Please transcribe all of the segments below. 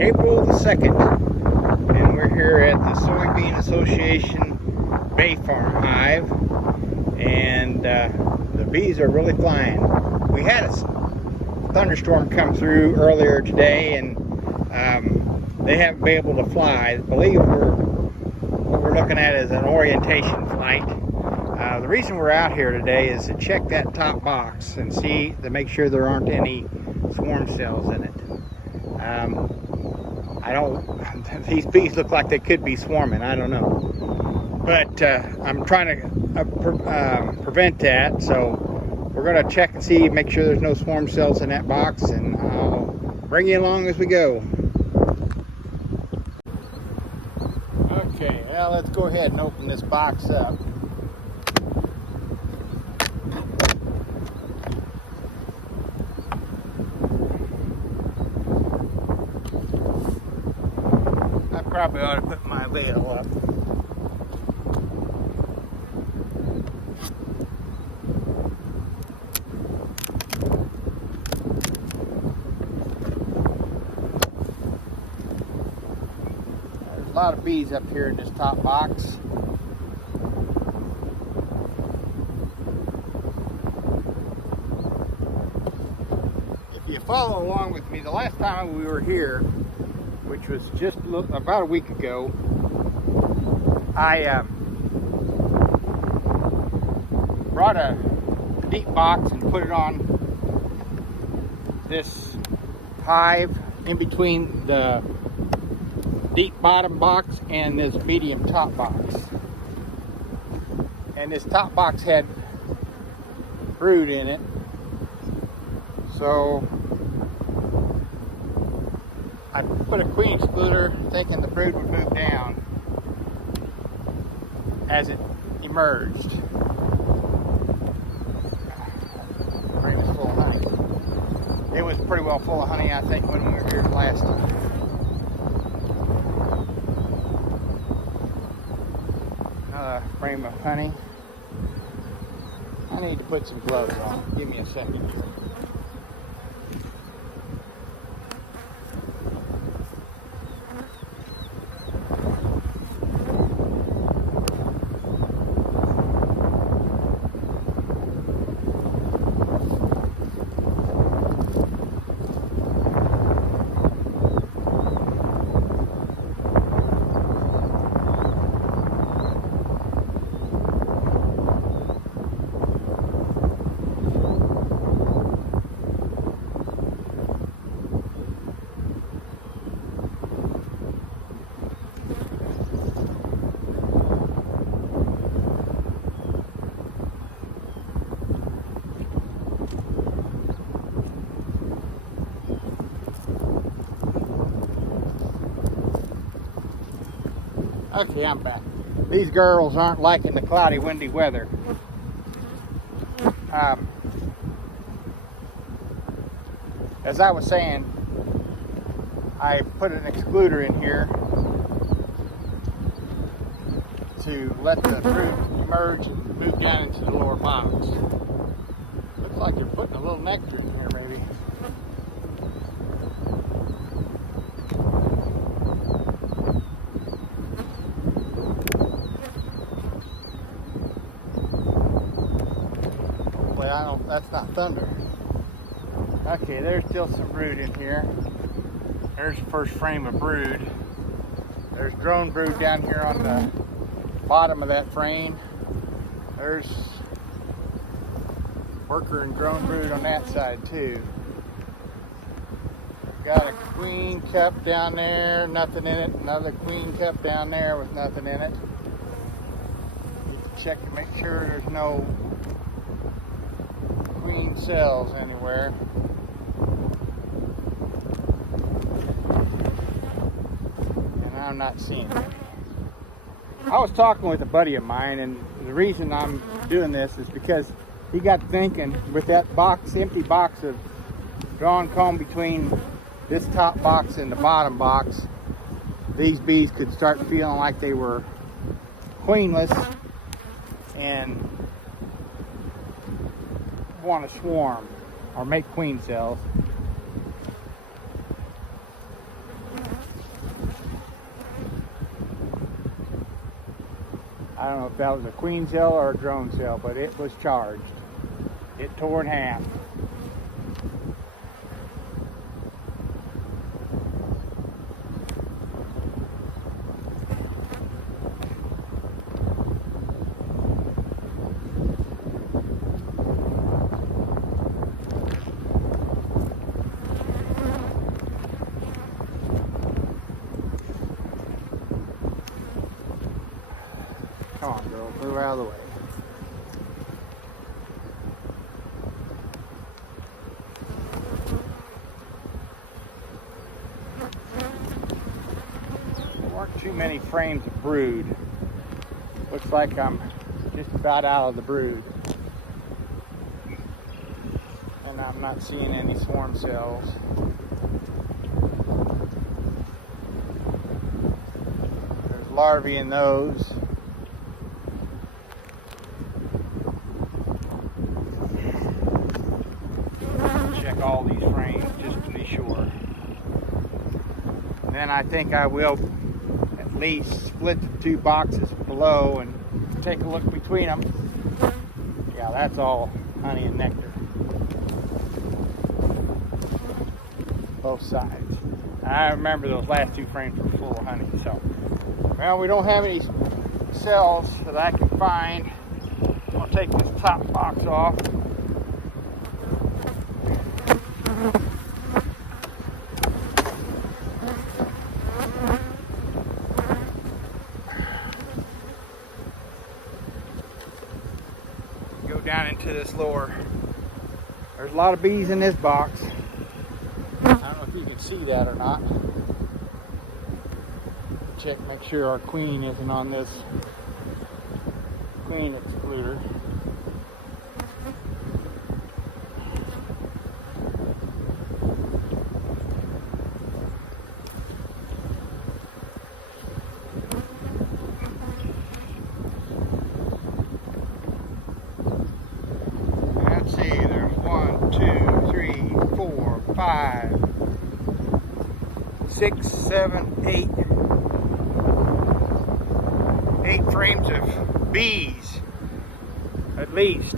April the 2nd, and we're here at the Soybean Association Bay Farm Hive, and the bees are really flying. We had a thunderstorm come through earlier today, and they haven't been able to fly. I believe what we're looking at is an orientation flight. The reason we're out here today is to check that top box and see to make sure there aren't any swarm cells in it. These bees look like they could be swarming, I don't know. But I'm trying to prevent that, so we're going to check and see, make sure there's no swarm cells in that box, and I'll bring you along as we go. Okay, well, let's go ahead and open this box up. I probably ought to put my veil up. There's a lot of bees up here in this top box. If you follow along with me, the last time we were here, which was just about a week ago, I brought a deep box and put it on this hive in between the deep bottom box and this medium top box. And this top box had brood in it, so I put a queen excluder thinking the brood would move down as it emerged. Frame is full of honey. It was pretty well full of honey, I think, when we were here last time. Another frame of honey. I need to put some gloves on. Give me a second here. Okay, I'm back. These girls aren't liking the cloudy, windy weather. As I was saying, I put an excluder in here to let the brood emerge and move down into the lower box. Looks like they're putting a little nectar in here, maybe. That's not thunder. Okay, there's still some brood in here. There's the first frame of brood. There's drone brood down here on the bottom of that frame. There's worker and drone brood on that side too. Got a queen cup down there, nothing in it. Another queen cup down there with nothing in it. Need to check to make sure there's no queen cells anywhere. And I'm not seeing it. I was talking with a buddy of mine, and the reason I'm doing this is because he got thinking, with that box, empty box of drawn comb between this top box and the bottom box, these bees could start feeling like they were queenless and want to swarm or make queen cells. I don't know if that was a queen cell or a drone cell, but it was charged. It tore in half. Come on, girl, move out of the way. There weren't too many frames of brood. Looks like I'm just about out of the brood. And I'm not seeing any swarm cells. There's larvae in those. Check all these frames just to be sure. And then I think I will at least split the two boxes below and take a look between them. Yeah, that's all honey and nectar. Both sides. I remember those last two frames were full of honey. So, well, we don't have any cells that I can find. I'll take this top box off. Go down into this lower. There's a lot of bees in this box. I don't know if you can see that or not. Check, make sure our queen isn't on this queen excluder. Let's see, there's 1, 2, 3, 4, 5, 6, 7, 8. 8 frames of bees, at least.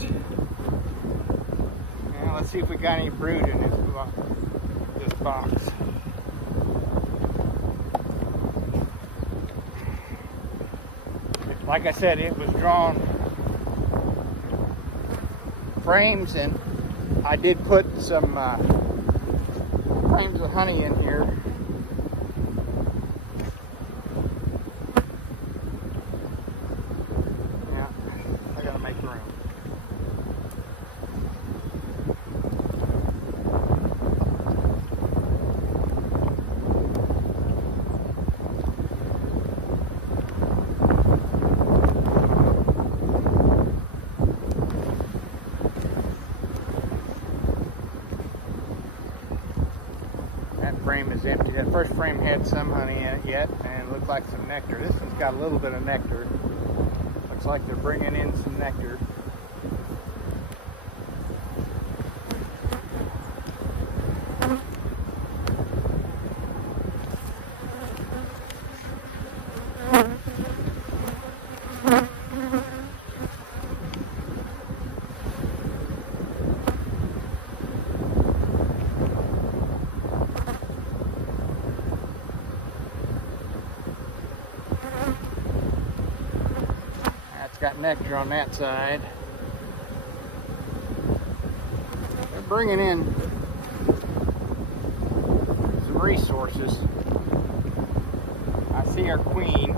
Now let's see if we got any brood in this box. Like I said, it was drawn frames, and I did put some frames of honey in here. Yeah, I gotta make room. That frame is empty. That first frame had some honey in it yet, and it looked like some nectar. This one's got a little bit of nectar. Looks like they're bringing in some nectar. Got nectar on that side. They're bringing in some resources. I see our queen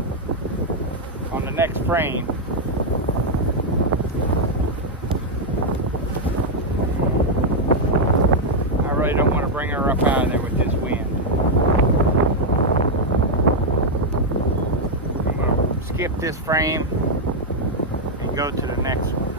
on the next frame. I really don't want to bring her up out of there with this wind. I'm going to skip this frame and go to the next one.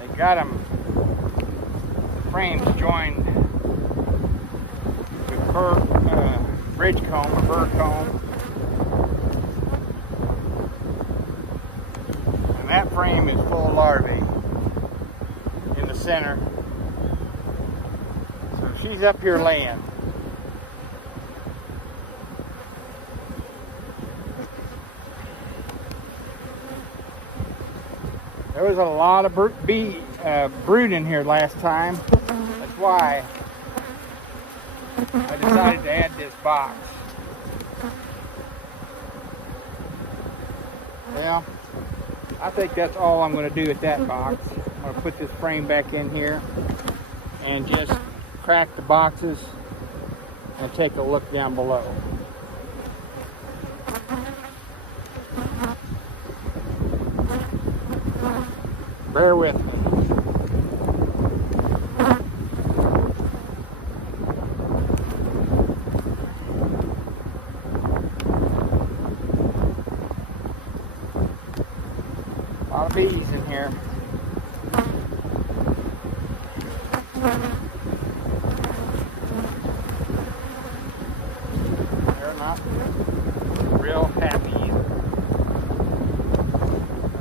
They got them, the frames joined with bridge comb or burr comb. that frame is full of larvae in the center. So she's up here laying. There was a lot of brood in here last time. That's why I decided to add this box. Well, I think that's all I'm going to do with that box. I'm going to put this frame back in here and just crack the boxes and take a look down below. Bear with me. A lot of bees in here. They're not real happy either.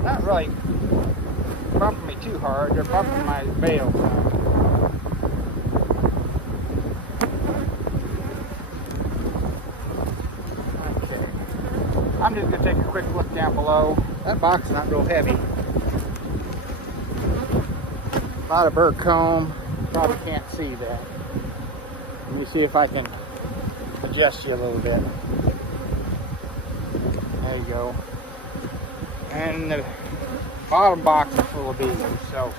Not really bumping me too hard. They're bumping my veil. Okay. I'm just going to take a quick look down below. That box is not real heavy. A lot of bird comb. Probably can't see that. Let me see if I can adjust you a little bit. There you go. And the bottom box is full of bees, so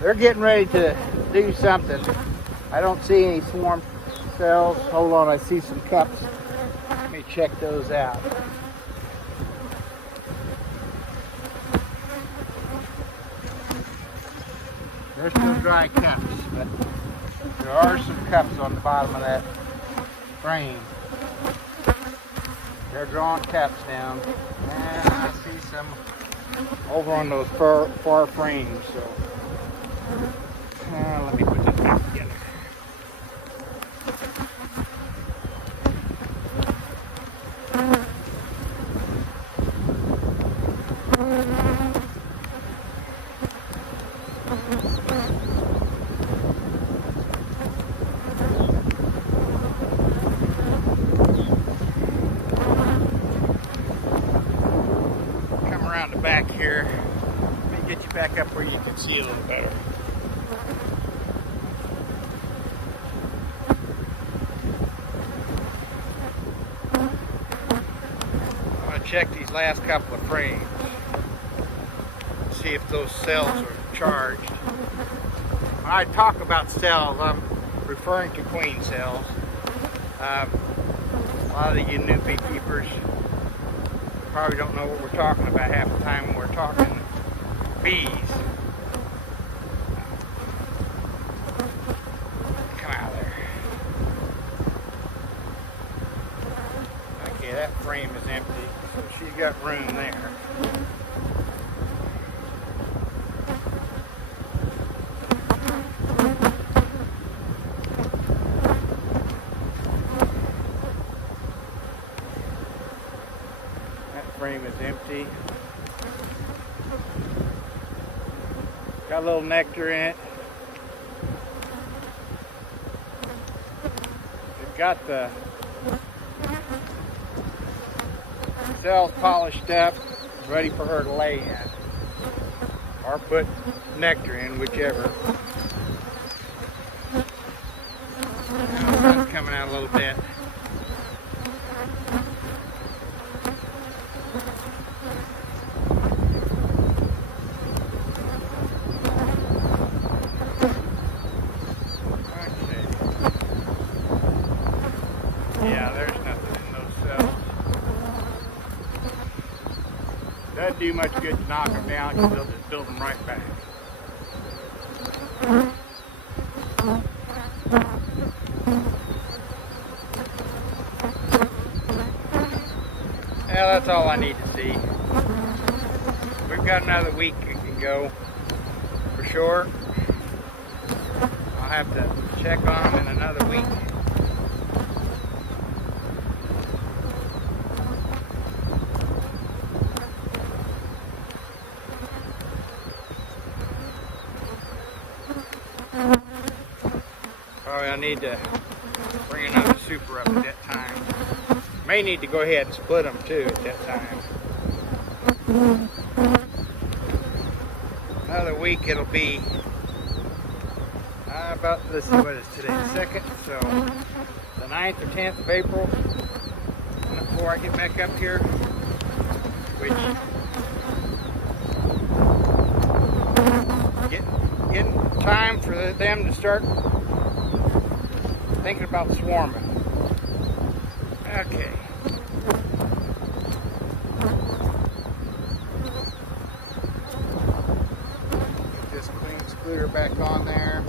they're getting ready to do something. I don't see any swarm cells. Hold on, I see some cups. Let me check those out. They're still dry cups, but there are some cups on the bottom of that frame. They're drawing cups down, and I see some over on those far frames. So let me put this back together. Around the back here. Let me get you back up where you can see a little better. I'm going to check these last couple of frames. See if those cells are charged. When I talk about cells, I'm referring to queen cells. A lot of you new beekeepers probably don't know what we're talking about half the time when we're talking bees. Come out of there. Okay, that frame is empty, so she's got room there. Frame is empty. Got a little nectar in it. It's got the cells polished up, ready for her to lay in. Or put nectar in, whichever. Now it's coming out a little bit. Yeah, there's nothing in those cells. Doesn't do much good to knock them down, because they'll just build them right back. Yeah, that's all I need to see. We've got another week we can go, for sure. I'll have to check on them in another week. Probably I need to bring another super up at that time. May need to go ahead and split them too at that time. Another week it'll be about, let's see, what is today, the 2nd, so the 9th or 10th of April before I get back up here, which getting time for them to start thinking about swarming. Okay. Get this clean excluder back on there.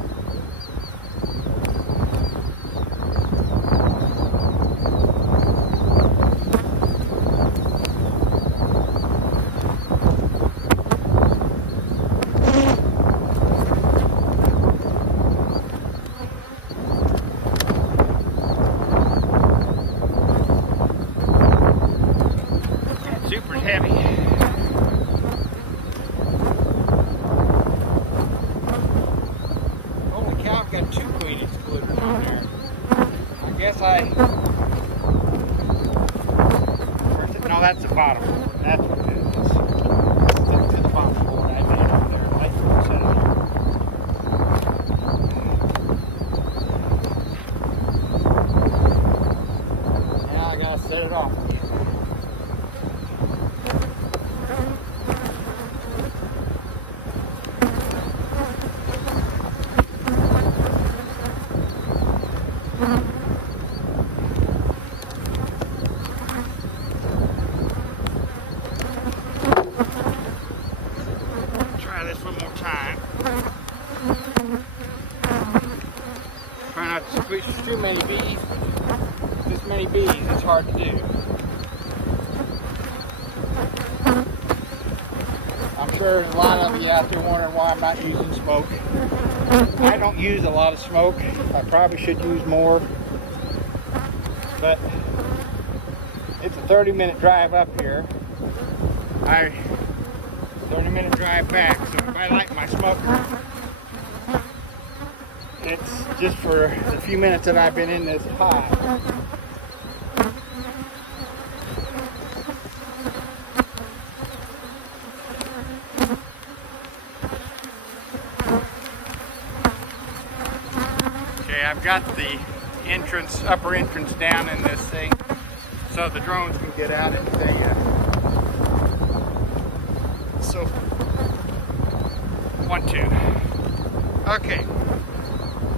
Super heavy. Holy cow, I've got 2 queen excluders on there. I guess no, that's the bottom board. That's what it is. That's the bottom board I made up there. Light board set up. Now I gotta set it off. Try this one more time. Try not to squeeze too many bees. This many bees, it's hard to do. I'm sure there's a lot of you out there wondering why I'm not using smoke. I don't use a lot of smoke. I probably should use more. But it's a 30-minute drive up here. 30-minute drive back. So if I light my smoker, it's just for the few minutes that I've been in this hive. Okay, I've got the upper entrance down in this thing so the drones can get out and so 1, 2. Okay,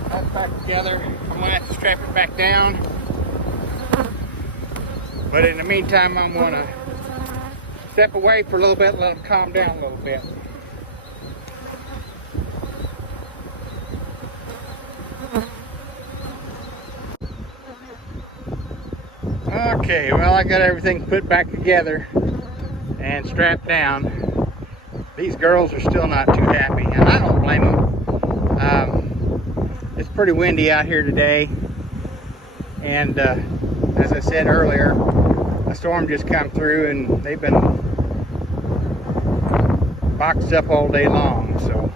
that's back together. I'm gonna have to strap it back down, but in the meantime I'm gonna step away for a little bit, let them calm down a little bit. Okay, well, I got everything put back together and strapped down. These girls are still not too happy, and I don't blame them. It's pretty windy out here today, and as I said earlier, a storm just come through and they've been boxed up all day long. So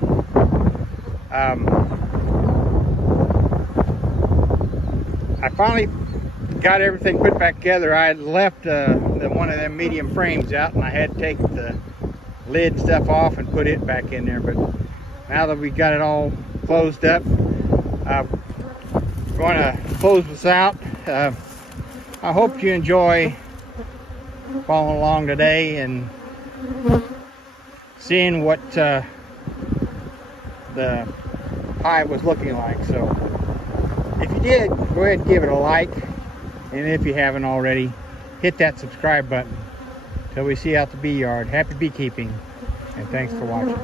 I finally got everything put back together. I had left one of them medium frames out, and I had to take the lid stuff off and put it back in there. But now that we got it all closed up, I'm going to close this out. I hope you enjoy following along today and seeing what the hive was looking like. So if you did, go ahead and give it a like. And if you haven't already, hit that subscribe button. Till we see you out the bee yard. Happy beekeeping, and thanks for watching.